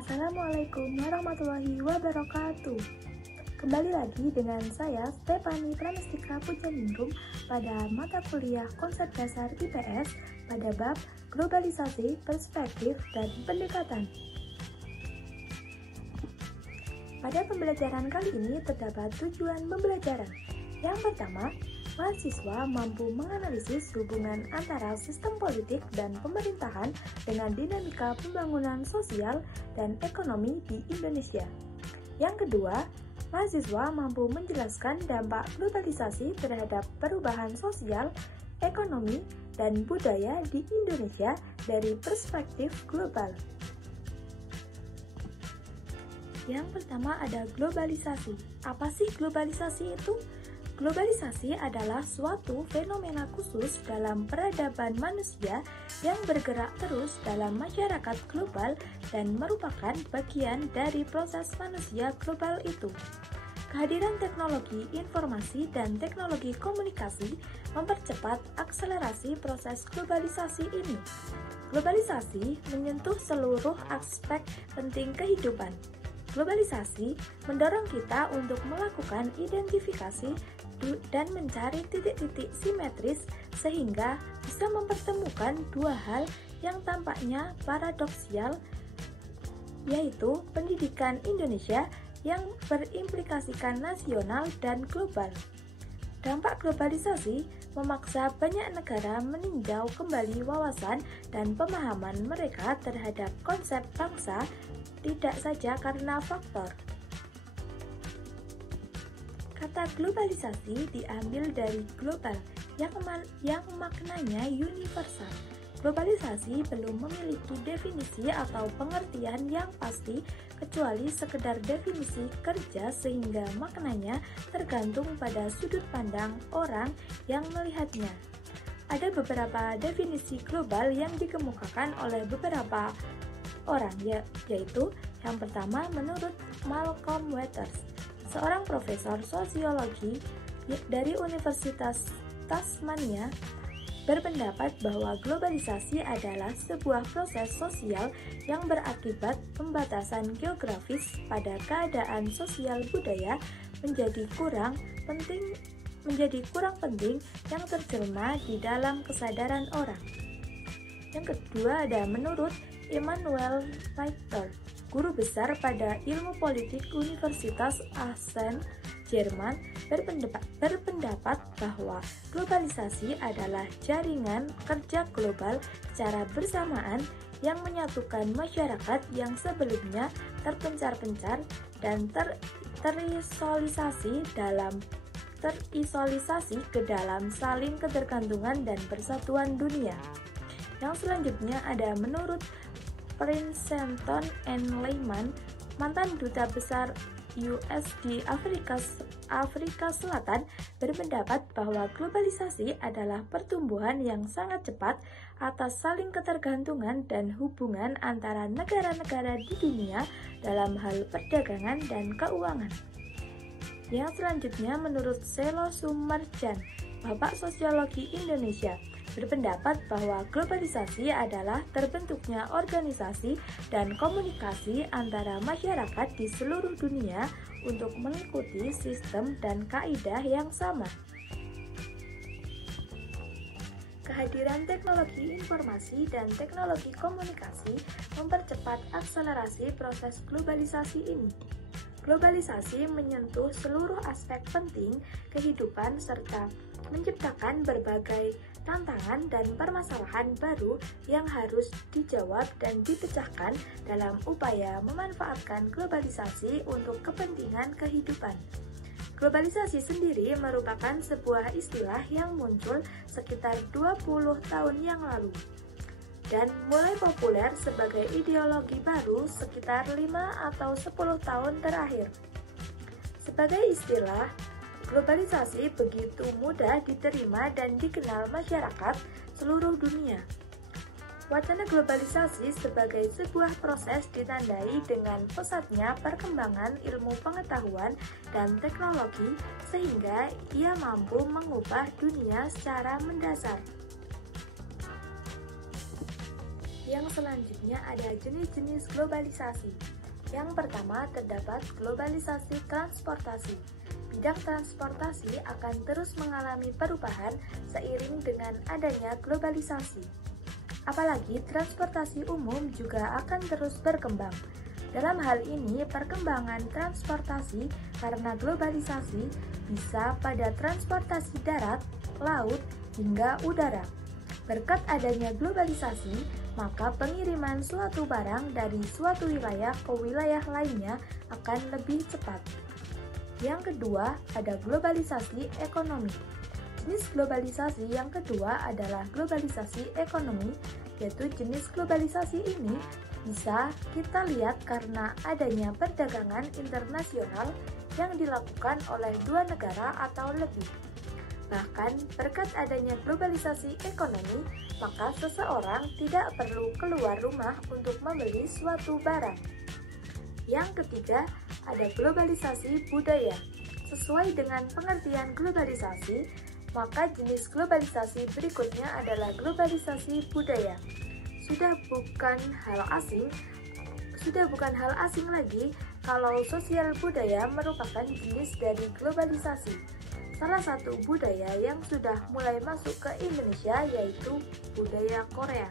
Assalamualaikum warahmatullahi wabarakatuh. Kembali lagi dengan saya Stefani Pramestika Pujaningrum pada mata kuliah Konsep Dasar IPS pada bab Globalisasi, Perspektif, dan Pendekatan. Pada pembelajaran kali ini terdapat tujuan pembelajaran. Yang pertama, mahasiswa mampu menganalisis hubungan antara sistem politik dan pemerintahan dengan dinamika pembangunan sosial dan ekonomi di Indonesia. Yang kedua, mahasiswa mampu menjelaskan dampak globalisasi terhadap perubahan sosial, ekonomi, dan budaya di Indonesia dari perspektif global. Yang pertama ada globalisasi. Apa sih globalisasi itu? Globalisasi adalah suatu fenomena khusus dalam peradaban manusia yang bergerak terus dalam masyarakat global dan merupakan bagian dari proses manusia global itu. Kehadiran teknologi informasi dan teknologi komunikasi mempercepat akselerasi proses globalisasi ini. Globalisasi menyentuh seluruh aspek penting kehidupan. Globalisasi mendorong kita untuk melakukan identifikasi dan mencari titik-titik simetris sehingga bisa mempertemukan dua hal yang tampaknya paradoksial, yaitu pendidikan Indonesia yang berimplikasikan nasional dan global. Dampak globalisasi memaksa banyak negara meninjau kembali wawasan dan pemahaman mereka terhadap konsep bangsa, tidak saja karena faktor. Kata globalisasi diambil dari global yang maknanya universal. Globalisasi belum memiliki definisi atau pengertian yang pasti kecuali sekedar definisi kerja sehingga maknanya tergantung pada sudut pandang orang yang melihatnya. Ada beberapa definisi global yang dikemukakan oleh beberapa orang, yaitu yang pertama menurut Malcolm Waters, seorang profesor sosiologi dari Universitas Tasmania, berpendapat bahwa globalisasi adalah sebuah proses sosial yang berakibat pembatasan geografis pada keadaan sosial budaya menjadi kurang penting yang terjelma di dalam kesadaran orang. Yang kedua ada menurut Immanuel Richter, guru besar pada ilmu politik Universitas Aachen, Jerman, berpendapat bahwa globalisasi adalah jaringan kerja global secara bersamaan yang menyatukan masyarakat yang sebelumnya terpencar-pencar dan terisolisasi ke dalam saling ketergantungan dan persatuan dunia. Yang selanjutnya ada menurut Princeton and Lehman, mantan duta besar US di Afrika Selatan, berpendapat bahwa globalisasi adalah pertumbuhan yang sangat cepat atas saling ketergantungan dan hubungan antara negara-negara di dunia dalam hal perdagangan dan keuangan. Yang selanjutnya menurut Selo Sumarjan, Bapak Sosiologi Indonesia, berpendapat bahwa globalisasi adalah terbentuknya organisasi dan komunikasi antara masyarakat di seluruh dunia untuk mengikuti sistem dan kaidah yang sama. Kehadiran teknologi informasi dan teknologi komunikasi mempercepat akselerasi proses globalisasi ini. Globalisasi menyentuh seluruh aspek penting kehidupan serta menciptakan berbagai tantangan dan permasalahan baru yang harus dijawab dan dipecahkan dalam upaya memanfaatkan globalisasi untuk kepentingan kehidupan. Globalisasi sendiri merupakan sebuah istilah yang muncul sekitar 20 tahun yang lalu dan mulai populer sebagai ideologi baru sekitar 5 atau 10 tahun terakhir. Sebagai istilah, globalisasi begitu mudah diterima dan dikenal masyarakat seluruh dunia. Wacana globalisasi sebagai sebuah proses ditandai dengan pesatnya perkembangan ilmu pengetahuan dan teknologi sehingga ia mampu mengubah dunia secara mendasar. Yang selanjutnya ada jenis-jenis globalisasi. Yang pertama terdapat globalisasi transportasi. Bidang transportasi akan terus mengalami perubahan seiring dengan adanya globalisasi. Apalagi transportasi umum juga akan terus berkembang. Dalam hal ini, perkembangan transportasi karena globalisasi bisa pada transportasi darat, laut, hingga udara. Berkat adanya globalisasi, maka pengiriman suatu barang dari suatu wilayah ke wilayah lainnya akan lebih cepat. Yang kedua, ada globalisasi ekonomi. Jenis globalisasi yang kedua adalah globalisasi ekonomi, yaitu jenis globalisasi ini bisa kita lihat karena adanya perdagangan internasional yang dilakukan oleh dua negara atau lebih. Bahkan berkat adanya globalisasi ekonomi, maka seseorang tidak perlu keluar rumah untuk membeli suatu barang. Yang ketiga, ada globalisasi budaya. Sesuai dengan pengertian globalisasi, maka jenis globalisasi berikutnya adalah globalisasi budaya. Sudah bukan hal asing lagi kalau sosial budaya merupakan jenis dari globalisasi. Salah satu budaya yang sudah mulai masuk ke Indonesia yaitu budaya Korea.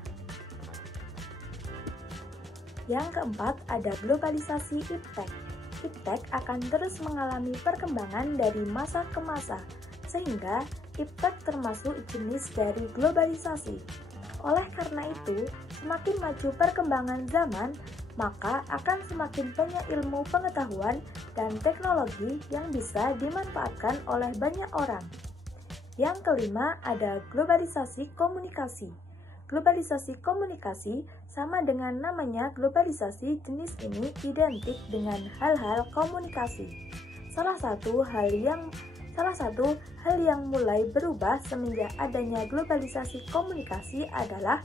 Yang keempat ada globalisasi iptek. Iptek akan terus mengalami perkembangan dari masa ke masa, sehingga iptek termasuk jenis dari globalisasi. Oleh karena itu, semakin maju perkembangan zaman, maka akan semakin banyak ilmu pengetahuan dan teknologi yang bisa dimanfaatkan oleh banyak orang. Yang kelima ada globalisasi komunikasi. Globalisasi komunikasi sama dengan namanya globalisasi, jenis ini identik dengan hal-hal komunikasi. Salah satu hal yang mulai berubah semenjak adanya globalisasi komunikasi adalah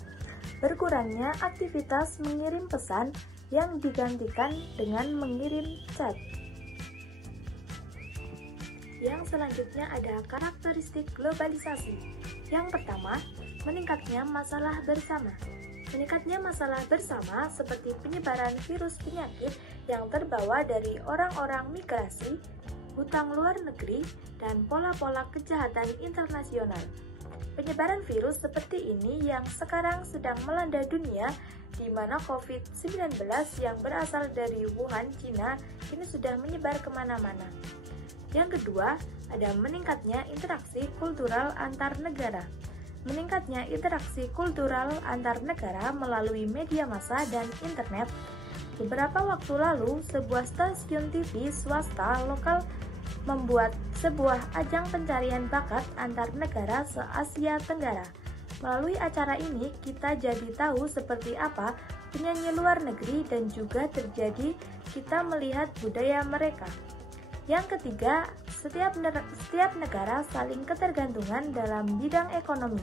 berkurangnya aktivitas mengirim pesan yang digantikan dengan mengirim chat. Yang selanjutnya ada karakteristik globalisasi. Yang pertama, meningkatnya masalah bersama. Meningkatnya masalah bersama seperti penyebaran virus penyakit yang terbawa dari orang-orang migrasi, hutang luar negeri, dan pola-pola kejahatan internasional. Penyebaran virus seperti ini yang sekarang sedang melanda dunia, di mana COVID-19 yang berasal dari Wuhan, Cina, ini sudah menyebar kemana-mana. Yang kedua, ada meningkatnya interaksi kultural antar negara. Meningkatnya interaksi kultural antar negara melalui media massa dan internet. Beberapa waktu lalu, sebuah stasiun TV swasta lokal membuat sebuah ajang pencarian bakat antar negara se-Asia Tenggara. Melalui acara ini, kita jadi tahu seperti apa penyanyi luar negeri dan juga terjadi kita melihat budaya mereka. Yang ketiga, setiap negara saling ketergantungan dalam bidang ekonomi.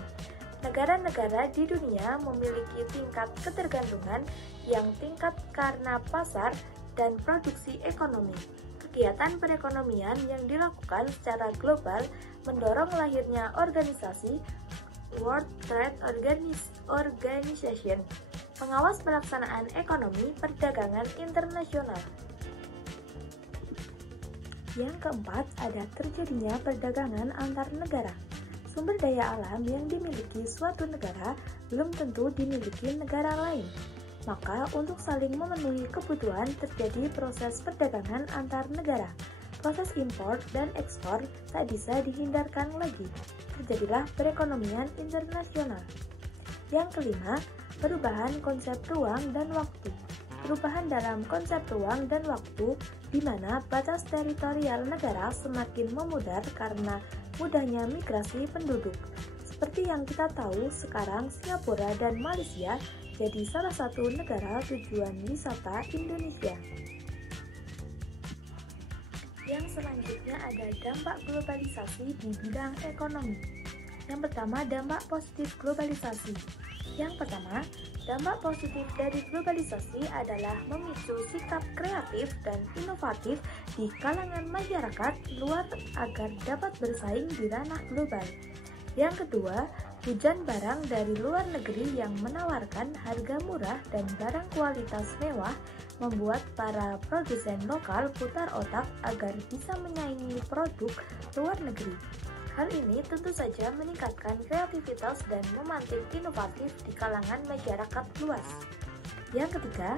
Negara-negara di dunia memiliki tingkat ketergantungan yang tingkat karena pasar dan produksi ekonomi. Kegiatan perekonomian yang dilakukan secara global mendorong lahirnya organisasi World Trade Organization, pengawas pelaksanaan ekonomi perdagangan internasional. Yang keempat, ada terjadinya perdagangan antar negara. Sumber daya alam yang dimiliki suatu negara belum tentu dimiliki negara lain. Maka, untuk saling memenuhi kebutuhan terjadi proses perdagangan antar negara. Proses impor dan ekspor tak bisa dihindarkan lagi. Terjadilah perekonomian internasional. Yang kelima, perubahan konsep ruang dan waktu. Perubahan dalam konsep ruang dan waktu di mana batas teritorial negara semakin memudar karena mudahnya migrasi penduduk. Seperti yang kita tahu, sekarang Singapura dan Malaysia jadi salah satu negara tujuan wisata Indonesia. Yang selanjutnya ada dampak globalisasi di bidang ekonomi. Yang pertama, dampak positif globalisasi. Yang pertama, dampak positif dari globalisasi adalah memicu sikap kreatif dan inovatif di kalangan masyarakat luar agar dapat bersaing di ranah global. Yang kedua, Hujan barang dari luar negeri yang menawarkan harga murah dan barang kualitas mewah membuat para produsen lokal putar otak agar bisa menyaingi produk luar negeri. Hal ini tentu saja meningkatkan kreativitas dan memantik inovatif di kalangan masyarakat luas. Yang ketiga,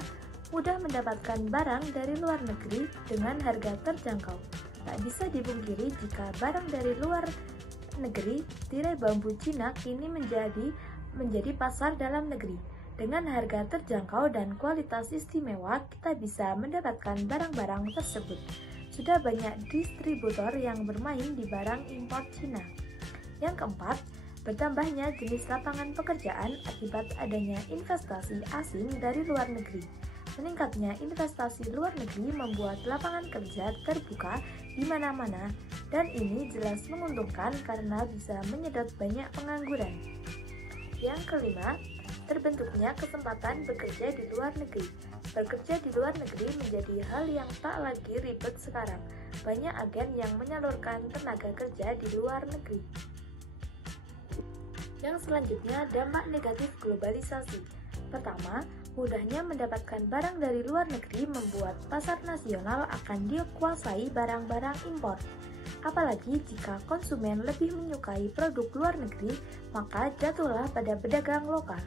mudah mendapatkan barang dari luar negeri dengan harga terjangkau. Tak bisa dipungkiri jika barang dari luar negeri, tirai bambu Cina kini menjadi pasar dalam negeri. Dengan harga terjangkau dan kualitas istimewa, kita bisa mendapatkan barang-barang tersebut. Sudah banyak distributor yang bermain di barang impor Cina. Yang keempat, bertambahnya jenis lapangan pekerjaan akibat adanya investasi asing dari luar negeri. Meningkatnya investasi luar negeri membuat lapangan kerja terbuka di mana-mana, dan ini jelas menguntungkan karena bisa menyedot banyak pengangguran. Yang kelima, terbentuknya kesempatan bekerja di luar negeri. Bekerja di luar negeri menjadi hal yang tak lagi ribet sekarang. Banyak agen yang menyalurkan tenaga kerja di luar negeri. Yang selanjutnya, dampak negatif globalisasi. Pertama, mudahnya mendapatkan barang dari luar negeri membuat pasar nasional akan dikuasai barang-barang impor. Apalagi jika konsumen lebih menyukai produk luar negeri, maka jatuhlah pada pedagang lokal.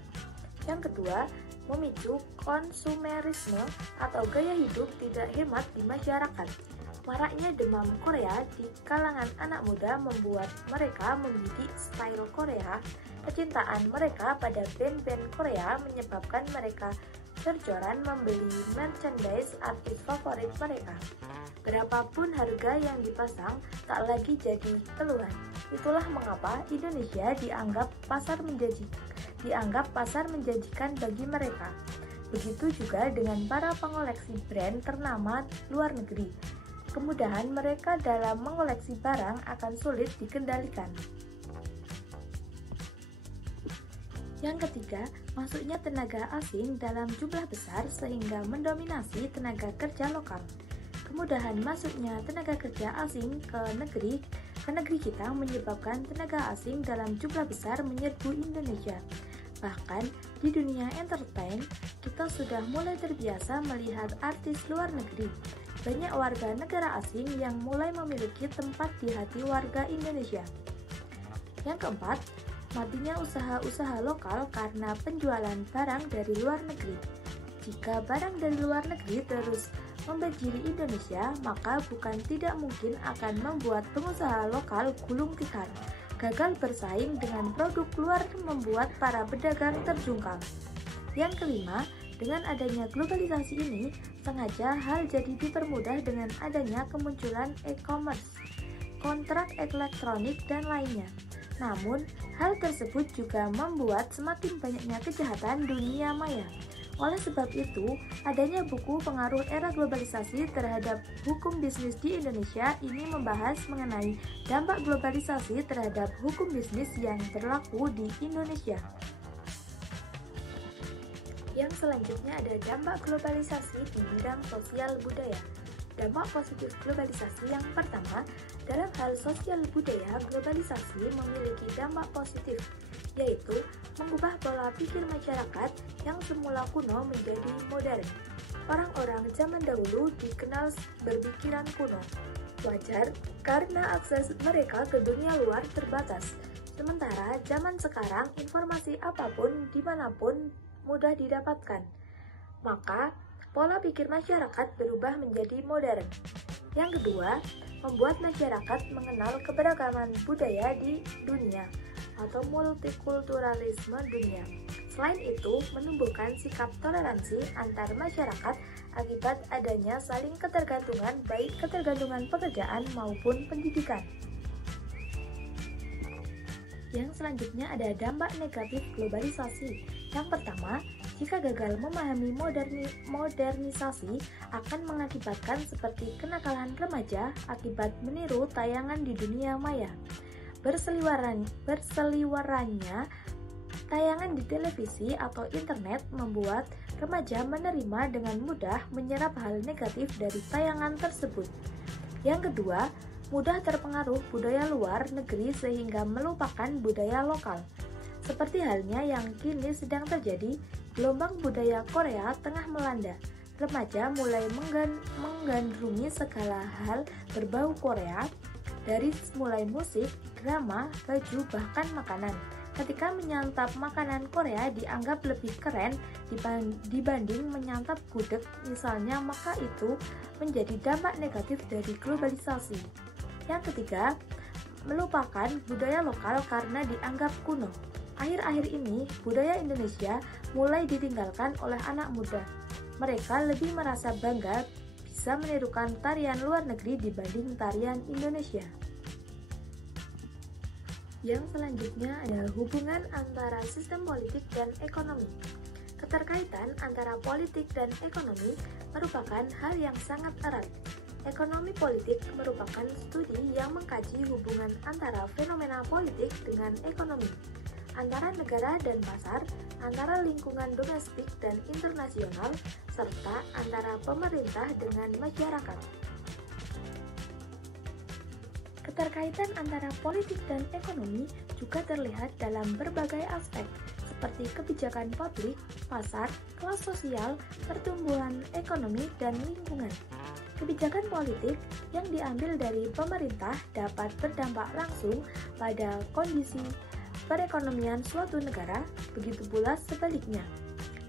Yang kedua, memicu konsumerisme atau gaya hidup tidak hemat di masyarakat. Maraknya demam Korea di kalangan anak muda membuat mereka membidik style Korea. Kecintaan mereka pada band-band Korea menyebabkan mereka terjoran membeli merchandise artis favorit mereka. Berapapun harga yang dipasang tak lagi jadi keluhan. Itulah mengapa Indonesia dianggap pasar menjanjikan bagi mereka. Begitu juga dengan para pengoleksi brand ternama luar negeri. Kemudahan mereka dalam mengoleksi barang akan sulit dikendalikan. Yang ketiga, masuknya tenaga asing dalam jumlah besar sehingga mendominasi tenaga kerja lokal. Kemudahan masuknya tenaga kerja asing ke negeri kita menyebabkan tenaga asing dalam jumlah besar menyerbu Indonesia. Bahkan di dunia entertain, kita sudah mulai terbiasa melihat artis luar negeri. Banyak warga negara asing yang mulai memiliki tempat di hati warga Indonesia. Yang keempat, matinya usaha-usaha lokal karena penjualan barang dari luar negeri. Jika barang dari luar negeri terus membanjiri Indonesia, maka bukan tidak mungkin akan membuat pengusaha lokal gulung tikar. Gagal bersaing dengan produk luar membuat para pedagang terjungkal. Yang kelima, dengan adanya globalisasi ini, sengaja hal jadi dipermudah dengan adanya kemunculan e-commerce, kontrak elektronik, dan lainnya. Namun, hal tersebut juga membuat semakin banyaknya kejahatan dunia maya. Oleh sebab itu, adanya buku Pengaruh Era Globalisasi Terhadap Hukum Bisnis di Indonesia ini membahas mengenai dampak globalisasi terhadap hukum bisnis yang berlaku di Indonesia. Yang selanjutnya ada dampak globalisasi di bidang sosial budaya. Dampak positif globalisasi yang pertama, dalam hal sosial budaya, globalisasi memiliki dampak positif, yaitu mengubah pola pikir masyarakat yang semula kuno menjadi modern. Orang-orang zaman dahulu dikenal berpikiran kuno. Wajar karena akses mereka ke dunia luar terbatas. Sementara zaman sekarang informasi apapun dimanapun mudah didapatkan. Maka pola pikir masyarakat berubah menjadi modern. Yang kedua, membuat masyarakat mengenal keberagaman budaya di dunia atau multikulturalisme dunia. Selain itu, menumbuhkan sikap toleransi antar masyarakat akibat adanya saling ketergantungan, baik ketergantungan pekerjaan maupun pendidikan. Yang selanjutnya ada dampak negatif globalisasi. Yang pertama, jika gagal memahami modernisasi akan mengakibatkan seperti kenakalan remaja akibat meniru tayangan di dunia maya. Berseliwerannya tayangan di televisi atau internet membuat remaja menerima dengan mudah menyerap hal negatif dari tayangan tersebut. Yang kedua, mudah terpengaruh budaya luar negeri sehingga melupakan budaya lokal. Seperti halnya yang kini sedang terjadi, gelombang budaya Korea tengah melanda. Remaja mulai menggandrungi segala hal berbau Korea, dari mulai musik, drama, baju, bahkan makanan. Ketika menyantap makanan Korea dianggap lebih keren dibanding menyantap gudeg misalnya, maka itu menjadi dampak negatif dari globalisasi. Yang ketiga, melupakan budaya lokal karena dianggap kuno. Akhir-akhir ini, budaya Indonesia mulai ditinggalkan oleh anak muda. Mereka lebih merasa bangga bisa menirukan tarian luar negeri dibanding tarian Indonesia. Yang selanjutnya ada hubungan antara sistem politik dan ekonomi. Keterkaitan antara politik dan ekonomi merupakan hal yang sangat erat. Ekonomi politik merupakan studi yang mengkaji hubungan antara fenomena politik dengan ekonomi, antara negara dan pasar, antara lingkungan domestik dan internasional, serta antara pemerintah dengan masyarakat. Keterkaitan antara politik dan ekonomi juga terlihat dalam berbagai aspek, seperti kebijakan publik, pasar, kelas sosial, pertumbuhan ekonomi, dan lingkungan. Kebijakan politik yang diambil dari pemerintah dapat berdampak langsung pada kondisi perekonomian suatu negara, begitu pula sebaliknya.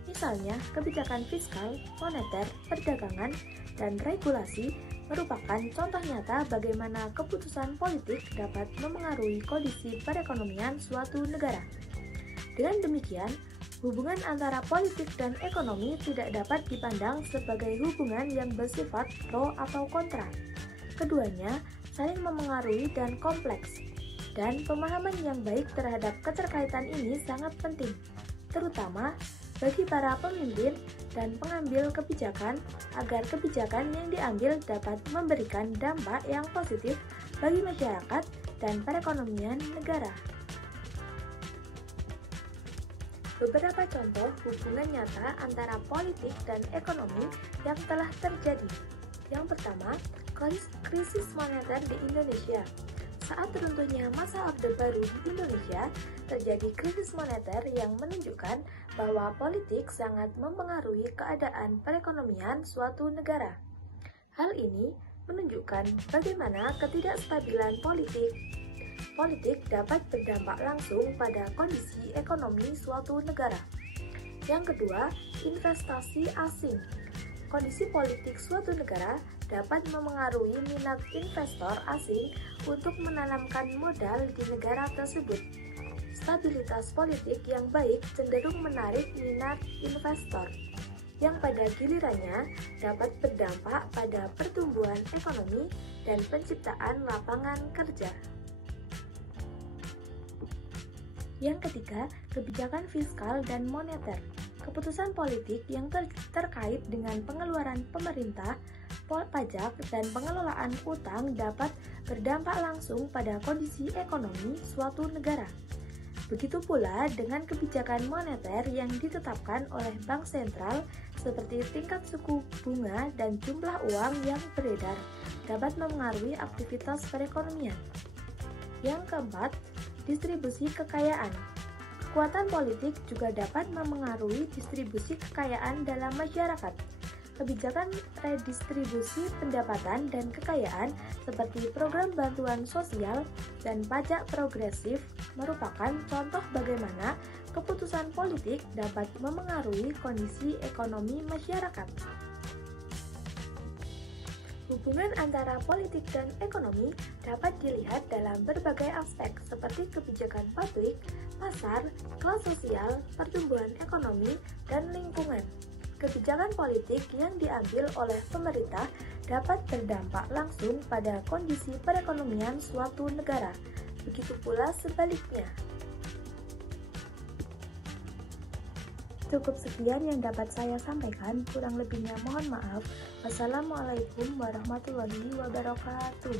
Misalnya, kebijakan fiskal, moneter, perdagangan, dan regulasi merupakan contoh nyata bagaimana keputusan politik dapat memengaruhi kondisi perekonomian suatu negara. Dengan demikian, hubungan antara politik dan ekonomi tidak dapat dipandang sebagai hubungan yang bersifat pro atau kontra. Keduanya saling memengaruhi dan kompleks, dan pemahaman yang baik terhadap keterkaitan ini sangat penting, terutama bagi para pemimpin dan pengambil kebijakan agar kebijakan yang diambil dapat memberikan dampak yang positif bagi masyarakat dan perekonomian negara. Beberapa contoh hubungan nyata antara politik dan ekonomi yang telah terjadi. Yang pertama, krisis moneter di Indonesia. Saat runtuhnya masa Orde Baru di Indonesia, terjadi krisis moneter yang menunjukkan bahwa politik sangat mempengaruhi keadaan perekonomian suatu negara. Hal ini menunjukkan bagaimana ketidakstabilan politik dapat berdampak langsung pada kondisi ekonomi suatu negara. Yang kedua, investasi asing. Kondisi politik suatu negara dapat memengaruhi minat investor asing untuk menanamkan modal di negara tersebut. Stabilitas politik yang baik cenderung menarik minat investor, yang pada gilirannya dapat berdampak pada pertumbuhan ekonomi dan penciptaan lapangan kerja. Yang ketiga, kebijakan fiskal dan moneter. Keputusan politik yang terkait dengan pengeluaran pemerintah, pajak, dan pengelolaan utang dapat berdampak langsung pada kondisi ekonomi suatu negara. Begitu pula dengan kebijakan moneter yang ditetapkan oleh bank sentral seperti tingkat suku bunga dan jumlah uang yang beredar dapat memengaruhi aktivitas perekonomian. Yang keempat, distribusi kekayaan. Kekuatan politik juga dapat memengaruhi distribusi kekayaan dalam masyarakat. Kebijakan redistribusi pendapatan dan kekayaan seperti program bantuan sosial dan pajak progresif merupakan contoh bagaimana keputusan politik dapat memengaruhi kondisi ekonomi masyarakat. Hubungan antara politik dan ekonomi dapat dilihat dalam berbagai aspek seperti kebijakan publik, pasar, kelas sosial, pertumbuhan ekonomi, dan lingkungan. Kebijakan politik yang diambil oleh pemerintah dapat berdampak langsung pada kondisi perekonomian suatu negara, begitu pula sebaliknya. Cukup sekian yang dapat saya sampaikan, kurang lebihnya mohon maaf. Wassalamualaikum warahmatullahi wabarakatuh.